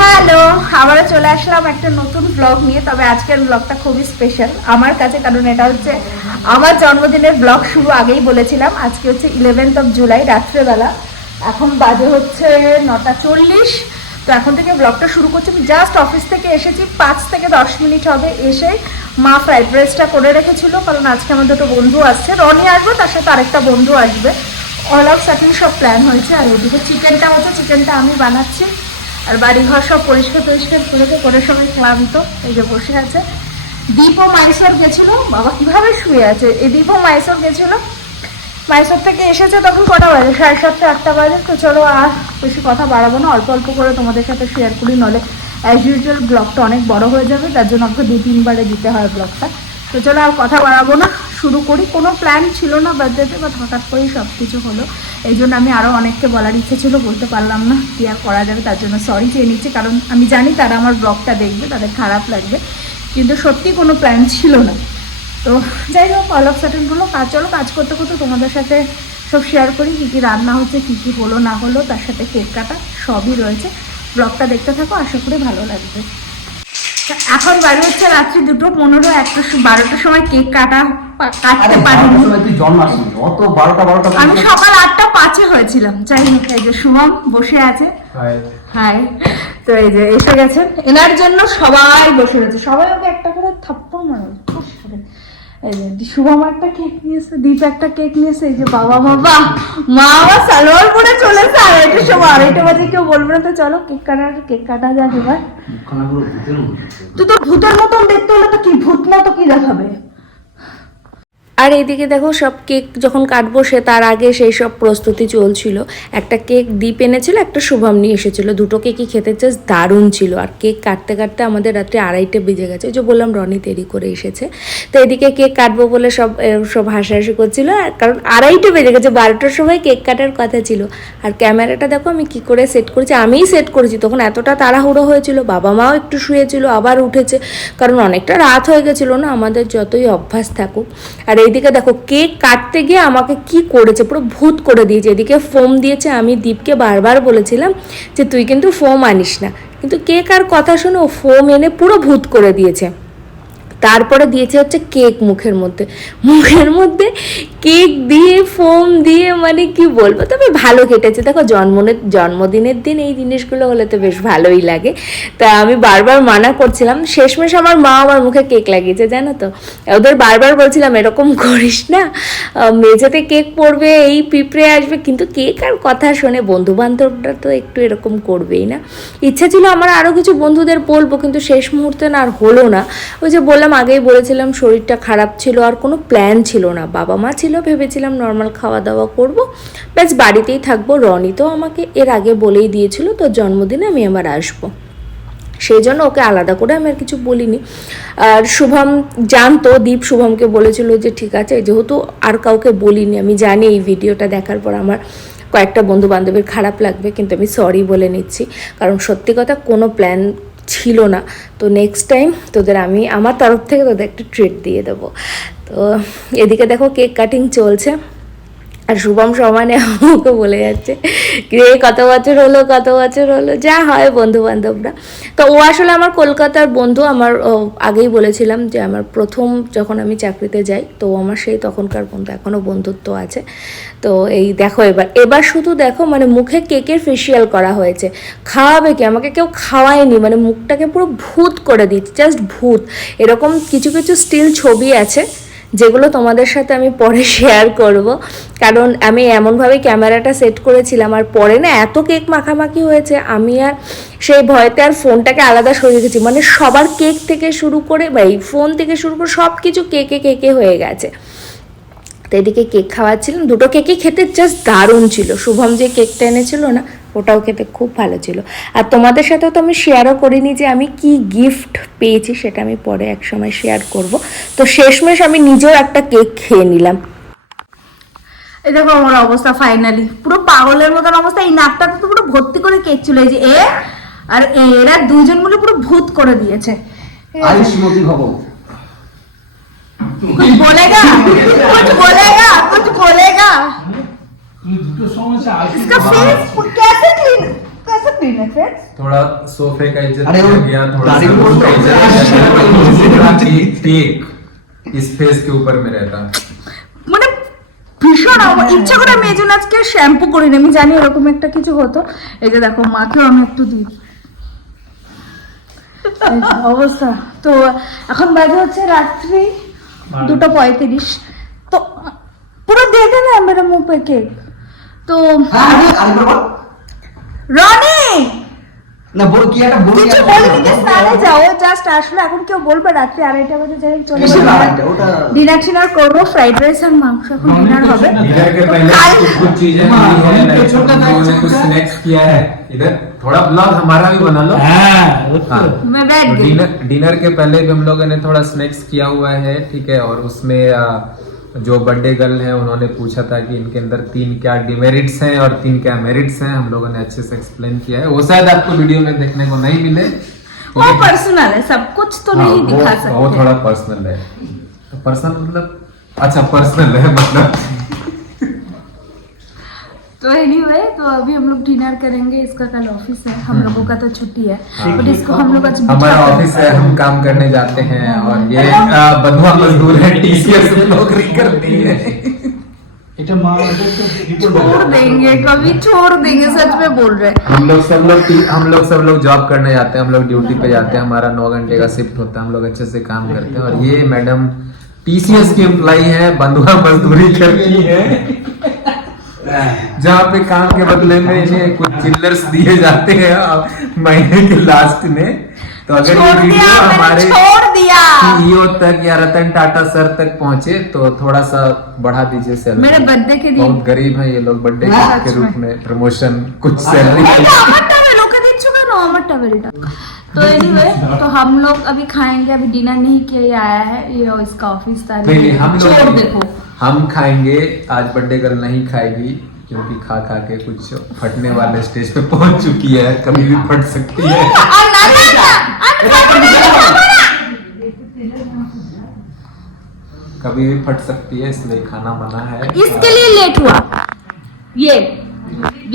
Hello, আবারও চলে আসলাম একটা নতুন ব্লগ নিয়ে। তবে আজকের ব্লগটা খুবই স্পেশাল আমার কাছে, কারণ এটা হচ্ছে আমার জন্মদিনের ব্লগ। শুরু আগেই বলেছিলাম, আজকে হচ্ছে 11th জুলাই রাত্রেবেলা। এখন বাজে হচ্ছে 9:40। তো এখন থেকে ব্লগটা শুরু করছি। আমি জাস্ট অফিস থেকে এসেছি, 5 থেকে 10 মিনিট হবে। এসে মা ফ্রাইড রাইসটা করে রেখেছিল, কারণ আজকে আমার দুটো বন্ধু আসছে। রনি আসবে, তার সাথে আরেকটা বন্ধু আসবে। অল অফ সাডেন সব প্ল্যান হয়েছে। আর ওদিকে চিকেনটা হচ্ছে, চিকেনটা আমি বানাচ্ছি। আর বাড়িঘর সব পরিষ্কার করে সবাই ক্লান্ত, এই যে বসে আছে। দীপও মাইসোর গেছিল, বাবা কিভাবে শুয়ে আছে। এই দীপও মাইসোর গেছিল, মাইসোর থেকে এসেছে তখন কটা বাজে, 7:30 8টা বাজে। তো চলো আর বেশি কথা বাড়াবো না, অল্প অল্প করে তোমাদের সাথে শেয়ার করি, নলে অ্যাজ ইউজুয়াল ব্লগটা অনেক বড় হয়ে যাবে। তার জন্য আমাকে 2-3 বারে দিতে হয় ব্লগটা। তো চলো আর কথা বাড়াবো না, শুরু করি। কোনো প্ল্যান ছিল না বার্থডেতে, বাট হঠাৎ করেই সব কিছু হলো। এই জন্য আমি আরও অনেককে বলার ইচ্ছে ছিল, বলতে পারলাম না, কি আর করা যাবে। তার জন্য সরি চেয়ে নিচ্ছি, কারণ আমি জানি তারা আমার ব্লগটা দেখবে, তাদের খারাপ লাগবে, কিন্তু সত্যি কোনো প্ল্যান ছিল না। তো যাই হোক, অল অফ সাডেন হলো। চলো কাজ করতে করতে তোমাদের সাথে সব শেয়ার করি, কী কী রান্না হচ্ছে, কী কী হলো না হলো, তার সাথে কেক কাটা সবই রয়েছে। ব্লগটা দেখতে থাকো, আশা করি ভালো লাগবে। এখন বাড়ি হচ্ছে রাত্রি 2:15, 12টার সময় কেক কাটতে পারিনি। আমি সকাল 8:05 হয়েছিলাম। যাই হোক, এই যে শুভম বসে আছে। হাই। তো এই যে এসে গেছেন, এনার জন্য সবাই বসে রয়েছে, সবাই ওকে একটা করে থাপ্পড় মারো। এই যে শুভম একটা কেক নিয়েছে, দীপ একটা কেক নিয়েছে। এই যে বাবা মা আমার সালোয়ার পরে চলেছে। 2:30 বাজে, কেউ বলবে না। তো চলো কেক কাটা যাক এবার। তুই তো ভূতের মতন দেখতে হলে তো কি ভূত না তো কি দেখাবে। আর এইদিকে দেখো, সব কেক যখন কাটবো সে তার আগে সেই সব প্রস্তুতি চলছিল। একটা কেক দীপ এনেছিল, একটা শুভম নিয়ে এসেছিলো। দুটো কেকই খেতে জাস্ট দারুণ ছিল। আর কেক কাটতে কাটতে আমাদের রাত্রে 2:30 বেজে গেছে। ওই যে বললাম রনি দেরি করে এসেছে। তো এদিকে কেক কাটবো বলে সব হাসাহাসি করছিল, কারণ 2:30 বেজে গেছে, 12টার সময় কেক কাটার কথা ছিল। আর ক্যামেরাটা দেখো আমি কি করে সেট করেছি, আমিই সেট করেছি। তখন এতটা তাড়াহুড়ো হয়েছিল, বাবা মাও একটু শুয়েছিল, আবার উঠেছে, কারণ অনেকটা রাত হয়ে গেছিলো না, আমাদের যতই অভ্যাস থাকুক। আর এইদিকে দেখো কেক কাটতে গিয়ে আমাকে কি করেছে, পুরো ভূত করে দিয়েছে। এদিকে ফোম দিয়েছে। আমি দীপকে বারবার বলেছিলাম যে তুই কিন্তু ফোম আনিস না, কিন্তু কেক আর কথা শুনে ও ফোম এনে পুরো ভূত করে দিয়েছে। তারপরে দিয়েছে হচ্ছে কেক মুখের মধ্যে কেক দিয়ে ফোম দিয়ে, মানে কি বলবো। তবে ভালো কেটেছে। দেখো জন্মদিনের দিন এই জিনিসগুলো হলে তো বেশ ভালোই লাগে। তা আমি বারবার মানা করছিলাম, শেষমেশ আমার মা আমার মুখে কেক লাগিয়েছে, জানো তো। ওদের বারবার বলছিলাম এরকম করিস না, মেঝেতে কেক পড়বে, এই পিঁপড়ে আসবে, কিন্তু কেক আর কথা শোনে। বন্ধু বান্ধবরা তো একটু এরকম করবেই না। ইচ্ছা ছিল আমার আরও কিছু বন্ধুদের বলবো, কিন্তু শেষ মুহূর্তে না আর হলো না। ওই যে বললাম, আগেই বলেছিলাম শরীরটা খারাপ ছিল, আর কোনো প্ল্যান ছিল না। বাবা মা ছিল, ভেবেছিলাম নর্মাল খাওয়া দাওয়া করব, ব্যাস বাড়িতেই থাকবো। রনি তো আমাকে এর আগে বলেই দিয়েছিল তোর জন্মদিনে আমি আবার আসবো, সেই জন্য ওকে আলাদা করে আমি আর কিছু বলিনি। আর শুভম জানতো, দীপ শুভমকে বলেছিল যে ঠিক আছে, যেহেতু আর কাউকে বলিনি। আমি জানি এই ভিডিওটা দেখার পর আমার কয়েকটা বন্ধু বান্ধবের খারাপ লাগবে, কিন্তু আমি সরি বলে নিচ্ছি, কারণ সত্যি কথা কোনো প্ল্যান ছিল না। তো নেক্সট টাইম তোদের আমি আমার তরফ থেকে তোদের একটা ট্রিট দিয়ে দেবো। তো এদিকে দেখো কেক কাটিং চলছে, আর শুভম সমানে আমাকে বলে যাচ্ছে রে কত বছর হলো, যা হয় বন্ধু বান্ধবরা। তো ও আসলে আমার কলকাতার বন্ধু। আমার আগেই বলেছিলাম যে আমার প্রথম যখন আমি চাকরিতে যাই, তো আমার সেই তখনকার বন্ধু, এখনও বন্ধুত্ব আছে। তো এই দেখো এবার শুধু দেখো, মানে মুখে কেকের ফেসিয়াল করা হয়েছে। খাওয়াবে কি, আমাকে কেউ খাওয়ায়নি, মানে মুখটাকে পুরো ভূত করে দিচ্ছে, জাস্ট ভূত। এরকম কিছু কিছু স্টিল ছবি আছে যেগুলো তোমাদের সাথে আমি পরে শেয়ার করব, কারণ আমি এমনভাবে ক্যামেরাটা সেট করেছিলাম। আর পরে না এত কেক মাখামাখি হয়েছে, আমি আর সেই ভয়তে আর ফোনটাকে আলাদা সরিয়ে গেছি। মানে সবার কেক থেকে শুরু করে বা এই ফোন থেকে শুরু করে সব কিছু কেকে হয়ে গেছে। তো এদিকে কেক খাওয়াচ্ছিলাম, দুটো কেকই খেতে জাস্ট দারুণ ছিল। শুভম যে কেকটা এনেছিল না, ওটাও খেতে খুব ভালো ছিল। আর তোমাদের সাথেও তো আমি শেয়ারও করিনি যে আমি কি গিফট পেয়েছি, সেটা আমি পরে এক সময় শেয়ার করব। তো শেষমেশ আমি নিজেও একটা কেক খেয়ে নিলাম। এই দেখো আমার অবস্থা, ফাইনালি পুরো পাগলের মতন অবস্থা। এই নাকটাতে তো পুরো ভর্তি করে কেক ছিল। এই যে আর এরা দুইজন মিলে পুরো ভূত করে দিয়েছে। कुछ बोलेगा इसका फेस कैसे बेनिफिट्स? थोड़ा सोफे का इज्जत अरे वो किया गया, थोड़ा दाढ़ी सा बोल रूम का रहा इज्जत है। किया गया। केक इस फेस के ऊपर में रहता। মানে ভীষণ ইচ্ছা করে আমি এই জন্য আজকে শ্যাম্পু করিনি, আমি জানি এরকম একটা কিছু হতো। এই যে দেখো মাকেও আমি একটু দিই, এই যে অবস্থা। তো এখন বাজে হচ্ছে রাত্রি 2:35। তো পুরো দিয়ে দেবে মেরে মুখ পে কেক। তো রনি না বল কি একটা বলি কিছু বলবি কি? স্নানে যাও, জাস্ট আসলে এখন কেউ বলবে রাত্রি 2:30 বাজে যাই চলে কিসের যাবে। আড়াইটা? ওটা ডিনার টিনার করবো, ফ্রাইড রাইস আর মাংস এখন ডিনার হবে। डिनर के पहले कुछ कुछ चीजें हाँ, की है, तो छोटा सा हम लोगों ने कुछ छोटा- स्नैक्स किया है। इधर थोड़ा ब्लॉग हमारा भी बना लो। হ্যাঁ हाँ। मैं बैठ गई। डिनर के पहले भी हम लोगों ने थोड़ा स्नैक्स किया हुआ है, ठीक है। और उसमें जो बर्थडे गर्ल है उन्होंने पूछा था कि इनके अंदर 3 क्या डिमेरिट्स हैं और 3 क्या मेरिट्स हैं। हम लोगों ने अच्छे से एक्सप्लेन किया है, वो शायद आपको वीडियो में देखने को नहीं मिले। वो पर्सनल है, सब कुछ तो हाँ, नहीं दिखा वो सकते। थोड़ा पर्सनल है। पर्सनल मतलब अच्छा पर्सनल है मतलब। तो एनीवे, तो अभी हम लोग डिनर करेंगे। इसका कल ऑफिस है, हम लोगों का तो छुट्टी है, बट इसको हम लोग आज हमारा बिठा ऑफिस है, हम काम करने जाते हैं और ये बंधुआ मजदूर है, टीसीएस में नौकरी करती है। এটা মা छोड़ देंगे, कभी छोड़ देंगे, सच में बोल रहे हैं। हम लोग सब लोग जॉब करने जाते हैं, हम लोग ड्यूटी पे जाते हैं, हमारा 9 घंटे का शिफ्ट होता है, हम लोग अच्छे से काम करते हैं। और ये मैडम टीसीएस की एम्प्लॉई है, बंधुआ मजदूरी करती है, जहाँ पे काम के बदले में इन्हें कुछ चिल्लर्स दिए जाते हैं महीने के लास्ट में। तो अगर ये छोड़ वीडियो दिया, मैंने हमारे छोड़ दिया। सीईओ तक या रतन टाटा सर तक पहुंचे तो थोड़ा सा बढ़ा दीजिए सैलरी। मेरे बर्थडे के दिन बहुत गरीब है ये लोग, बर्थडे हाँ, के सच रूप में। में प्रमोशन कुछ सैलरी। আমার টাওয়েল ওকে দিচ্ছ কেন? আমার টাওয়েলটা। तो एनीवे, तो हम लोग अभी खाएंगे, अभी डिनर नहीं किया, ये आया है, ये इसका ऑफिस था। नहीं हम छोड़ लोग देखो, हम खाएंगे, आज बर्थडे गर्ल नहीं खाएगी क्योंकि खा खा के कुछ फटने वाले स्टेज पे पहुंच चुकी है, कभी भी फट सकती है। और ना ना ना, और खाना नहीं खाना। कभी भी फट सकती है, इसलिए खाना मना है। इसके लिए लेट हुआ, ये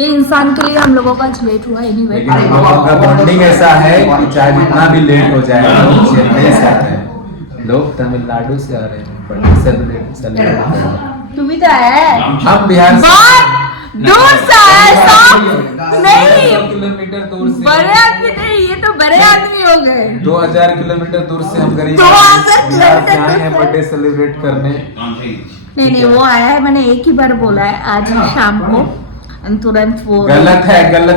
इंसान के लिए हम लोगों का आज लेट हुआ। एनीवे, लेकिन हम लोगों का बॉन्डिंग ऐसा है कि चाहे जितना भी लेट हो जाए, लोग चेन्नई से आ रहे हैं, लोग तमिलनाडु से आ रहे हैं, बर्थडे सेलिब्रेट कर रहे हैं। तुम्ही तो है हम बिहार से बहुत दूर से आए, सब नहीं, 2 किलोमीटर दूर से, बड़े आदमी नहीं, ये तो बड़े आदमी हो गए। 2000 किलोमीटर दूर से हम गरीब 2000 बिहार से आए हैं किलोमीटर बर्थडे सेलिब्रेट करने। नहीं नहीं, वो आया है, मैंने एक ही बार बोला है आज शाम को, तुरंत वो गलत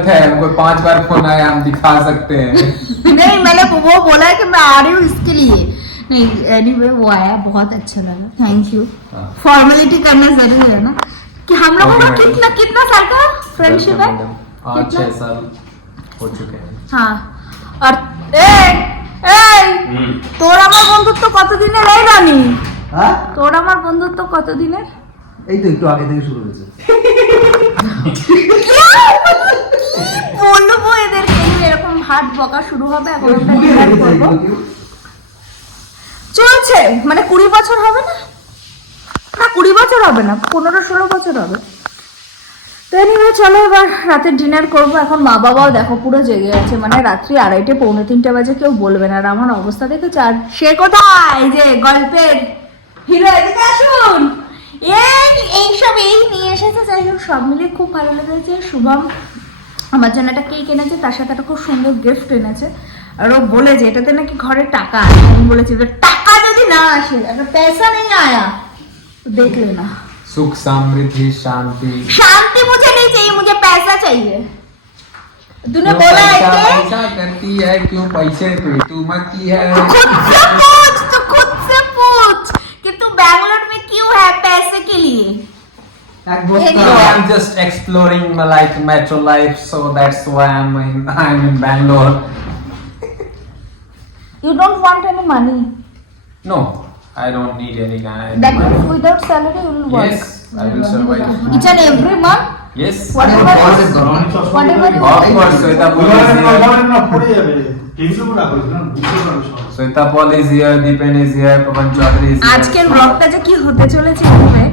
है हमको 5 बार फोन आया, हम दिखा सकते हैं। नहीं, मैंने वो बोला है कि मैं आ रही हूँ इसके लिए। नहीं, एनीवे वो आया, बहुत अच्छा लगा, थैंक यू। हाँ। फॉर्मेलिटी करना जरूरी है ना, कि हम लोगों का Okay, madam. कितना साल का फ्रेंडशिप है? 6 साल हो चुके हैं। हाँ, और তোর আমার বন্ধুত্ব কতদিনের? এই রানী, হ্যাঁ তোর আমার বন্ধুত্ব কতদিনের? এই তো একটু আগে থেকে শুরু হয়েছে। বলবো এদেরকে নিয়ে এরকম হাট বকা শুরু হবে, এখন আমরা ডিনার করবো। চলছে মানে 20 বছর হবে না, 20 বছর হবে না, 15-16 বছর হবে। তো এনিওয়ে, চলো এবার রাতে ডিনার করবো। এখন মা বাবাও দেখো পুরো জেগে আছে, মানে রাত্রি 2:30 পৌনে 3টে বাজে, কেউ বলবে না। আর আমার অবস্থা দেখে চার, সে কোথায় যে গল্পের হিরো, এদিকে আসুন। এইসব এই নিয়ে এসেছে, যাই হোক সব মিলিয়ে খুব ভালো লেগেছে। শুভম আমার জন্য একটা কেক এনেছে, তার সাথে একটা খুব সুন্দর গিফট এনেছে। আর ও বলেছে এটাতে নাকি ঘরে টাকা আছে। আমি বলেছি যে টাকা যদি না আসে, अगर पैसा नहीं आया तो देख लेना। सुख समृद्धि शांति। शांति मुझे नहीं चाहिए, मुझे पैसा चाहिए। तूने क्यों बोला है पैसा कि पैसा करती है, क्यों पैसे पे तू मत है। तू खुद से पूछ कि तू बैंगलोर में क्यों है, पैसे के लिए। এক No, বস্তা I'm just exploring my like metro life, so that's why I'm in Bangalore. You don't want any money. No, I don't need any kind. That means without salary you will work. Yes, I will survive. Each and every month, Yes. whatever you Of course, Sweta Paul is here. Sweta Paul is here, Deepen is here, Pavan Chaudhary is here. আজকের ব্লগটা যে কি হতে চলেছে এভাবে,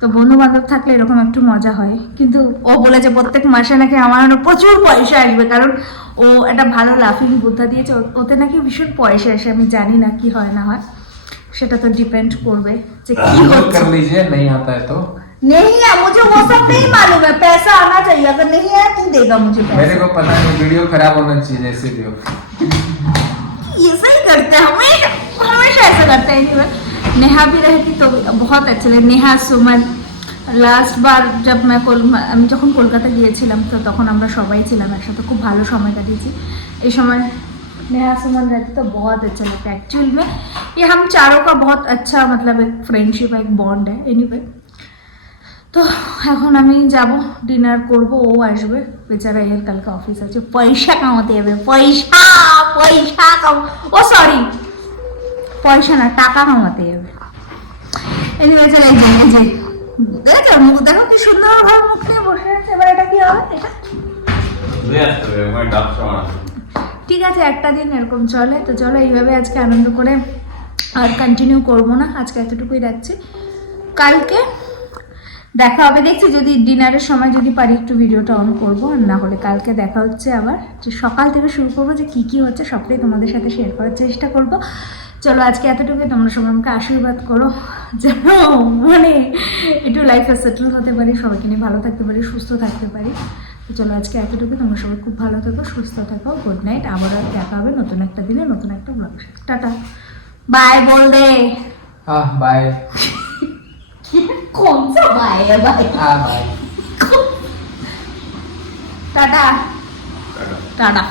তো বন্ধু বান্ধব থাকলে এরকম একটু মজা হয়, কিন্তু ও বলেছে প্রত্যেক মাসে নাকি আমার না প্রচুর পয়সা আসবে, কারণ ও একটা ভালো লাফিং বুদ্ধা দিয়েছে, ওতে নাকি ভীষণ পয়সা আসে। আমি জানি না কি হয় না হয়, সেটা তো ডিপেন্ড করবে যে কি হচ্ছে। कर लीजिए, नहीं आता है तो नहीं है, मुझे वो सब नहीं मालूम है, पैसा आना चाहिए, अगर नहीं आया तुम देगा मुझे मेरे पैसा। को पता नहीं, वीडियो खराब होना चाहिए इसीलिए। ऐसा ही करते हैं, हमेशा हमेशा ऐसा करते हैं। Anyway, नेहा भी रहती तो बहुत अच्छे लगे, नेहा सुमन। লাস্ট বার जब मैं আমি যখন কলকাতা গিয়েছিলাম তো তখন আমরা সবাই ছিলাম একসাথে, খুব ভালো সময় কাটিয়েছি। এই সময় नेहा सुमन रहती तो बहुत अच्छा लगता है। एक्चुअल में ये हम चारों का बहुत अच्छा मतलब एक फ्रेंडशिप एक बॉन्ड है। एनीवे, তো এখন আমি যাব, ডিনার করব, ও আসবে, বেচারা এর কালকে অফিস আছে, পয়সা কামাতে যাবে, পয়সা পয়সা ও সরি পয়সা না, টাকা কামাতে যাবে। এনিওয়ে চলে যে দেখো মুখ দেখো কি সুন্দর ভাবে মুখ নিয়ে বসে আছে। এবার এটা কি হবে? এটা ঠিক আছে, একটা দিন এরকম চলে। তো চলো এইভাবে আজকে আনন্দ করে আর কন্টিনিউ করবো না, আজকে এতটুকুই রাখছি। কালকে দেখা হবে, দেখছি যদি ডিনারের সময় যদি পারি একটু ভিডিওটা অন করবো, আর না হলে কালকে দেখা হচ্ছে আবার, যে সকাল থেকে শুরু করবো, যে কি কি হচ্ছে সবটাই তোমাদের সাথে শেয়ার করার চেষ্টা করব। চলো আজকে এতটুকুই, তোমরা সবাই আমাকে আশীর্বাদ করো যেন মানে একটু লাইফে সেটেল হতে পারি, সবাইকে নিয়ে ভালো থাকতে পারি, সুস্থ থাকতে পারি। তো চলো আজকে এতটুকু, তোমরা সবাই খুব ভালো থাকো, সুস্থ থাকো, গুড নাইট। আবারও দেখা হবে নতুন একটা দিনে নতুন একটা ব্লগের সাথে। টাটা বাই বল দে। हाँ बाय। कौन सा बाय है बाय? हाँ बाय। टाटा टाटा।